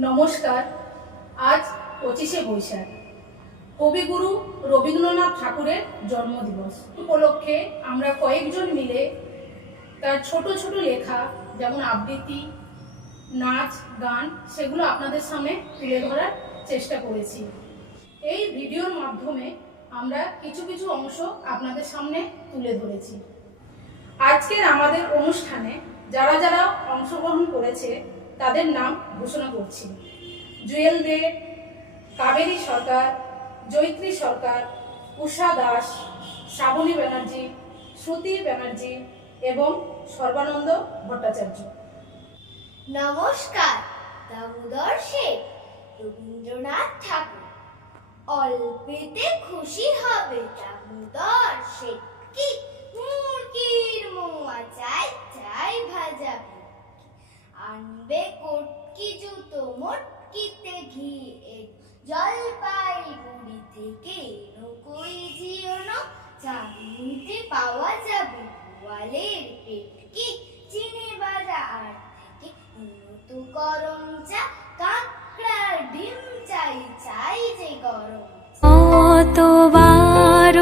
নমস্কার, আজ পঁচিশে বৈশাখ। কবিগুরু রবীন্দ্রনাথ ঠাকুরের জন্মদিবস। উপলক্ষে আমরা কয়েকজন মিলে তার ছোট ছোট লেখা, যেমন আবৃত্তি, নাচ, গান, সেগুলো আপনাদের সামনে তুলে ধরার চেষ্টা করেছি। এই ভিডিওর মাধ্যমে আমরা কিছু কিছু অংশ আপনাদের সামনে তুলে ধরেছি। আজকের আমাদের অনুষ্ঠানে যারা যারা অংশগ্রহণ করেছে তাদের নাম ঘোষণা করছি। জুয়েল দে, কাবেরী সরকার, জৈত্রী সরকার, উষা দাস, শ্রাবণী ব্যানার্জি, শ্রুতি ব্যানার্জি এবং সর্বানন্দ ভট্টাচার্য। নমস্কার, দামোদর শেখ রবীন্দ্রনাথ ঠাকুর। অল্পেতে খুশি হবে দামোদর শেখ কি? মুরগির মোয়া চাই চাই ভাজা পুটকি। আনবে কটকি জুতো, মটকিতে ঘি এক জলপাই গুড়ি থেকে নকই জিওনো চাঁদনিতে পাওয়া যাবে গোয়ালের পেটকি চিনি বাজার থেকে উন্নত গরম চা, কাঁকড়ার ডিম চাই চাই যে গরম চা। কতবার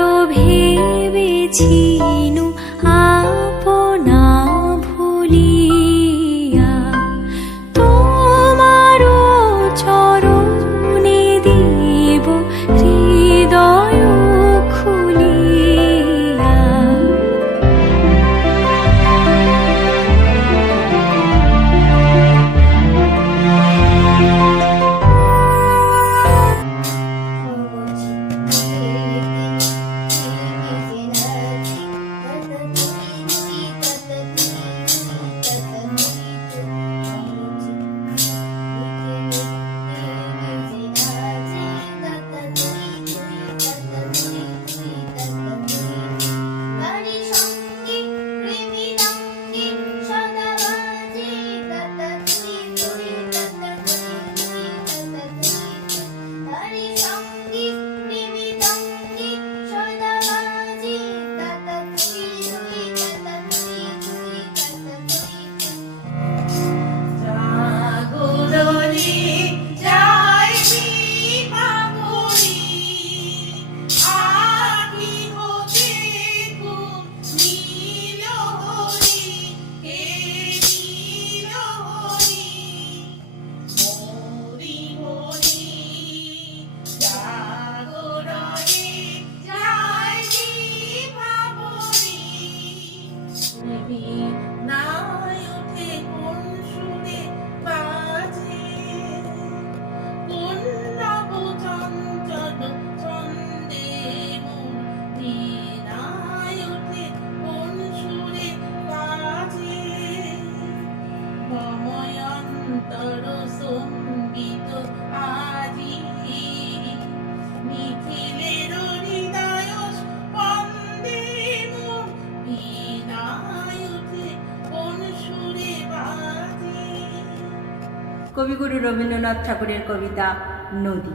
কবিগুরু রবীন্দ্রনাথ ঠাকুরের কবিতা নদী।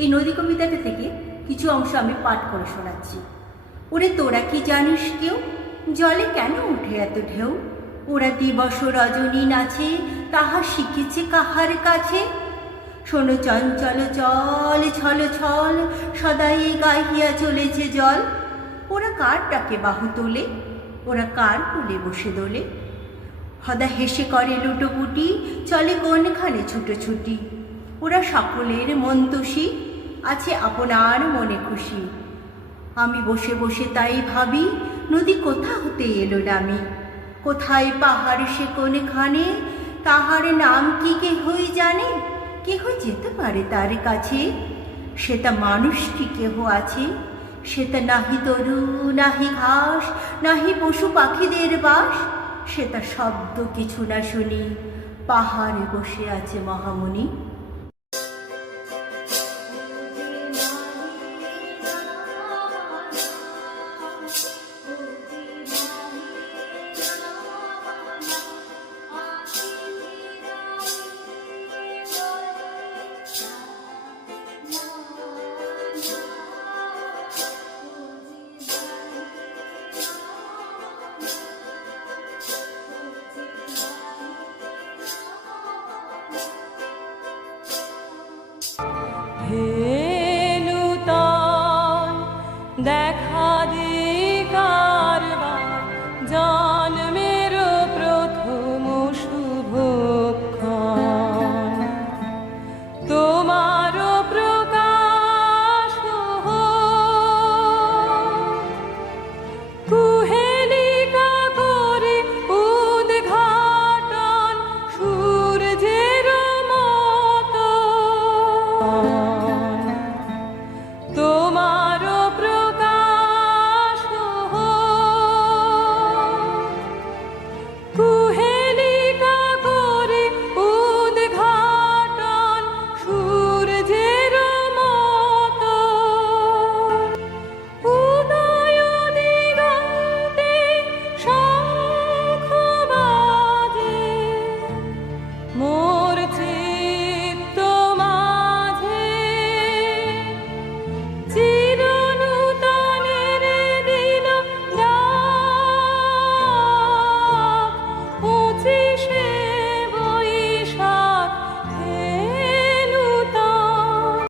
এই নদী কবিতাটা থেকে কিছু অংশ আমি পাঠ করে শোনাচ্ছি। ওরে তোরা কি জানিস কেউ? জলে কেন উঠে এত ঢেউ? ওরা দিবস রজনী নাচে, তাহা শিখেছে কাহার কাছে? শোনো চঞ্চল, চল, ছল ছল, সদাই গাহিয়া চলেছে জল। ওরা কার ডাকে বাহু তোলে? ওরা কার কুলে বসে দোলে? হদা হেসে করে লুটোপুটি, চলে কোনখানে ছুটোছুটি? ওরা সকলের মন্তসী আছে আপনার মনে খুশি। আমি বসে বসে তাই ভাবি, নদী কোথা হতে এলো নামি? কোথায় পাহাড় সে কোনখানে? তাহার নাম কি কেহই জানে? কেহ যেতে পারে তার কাছে? সেটা মানুষ কি কেহ আছে? সেটা নাহি তরু, নাহি ঘাস, নাহি পশু পাখিদের বাস? সেটা শব্দ কিছু না শুনি পাহাড়ে বসে আছে মহামুনি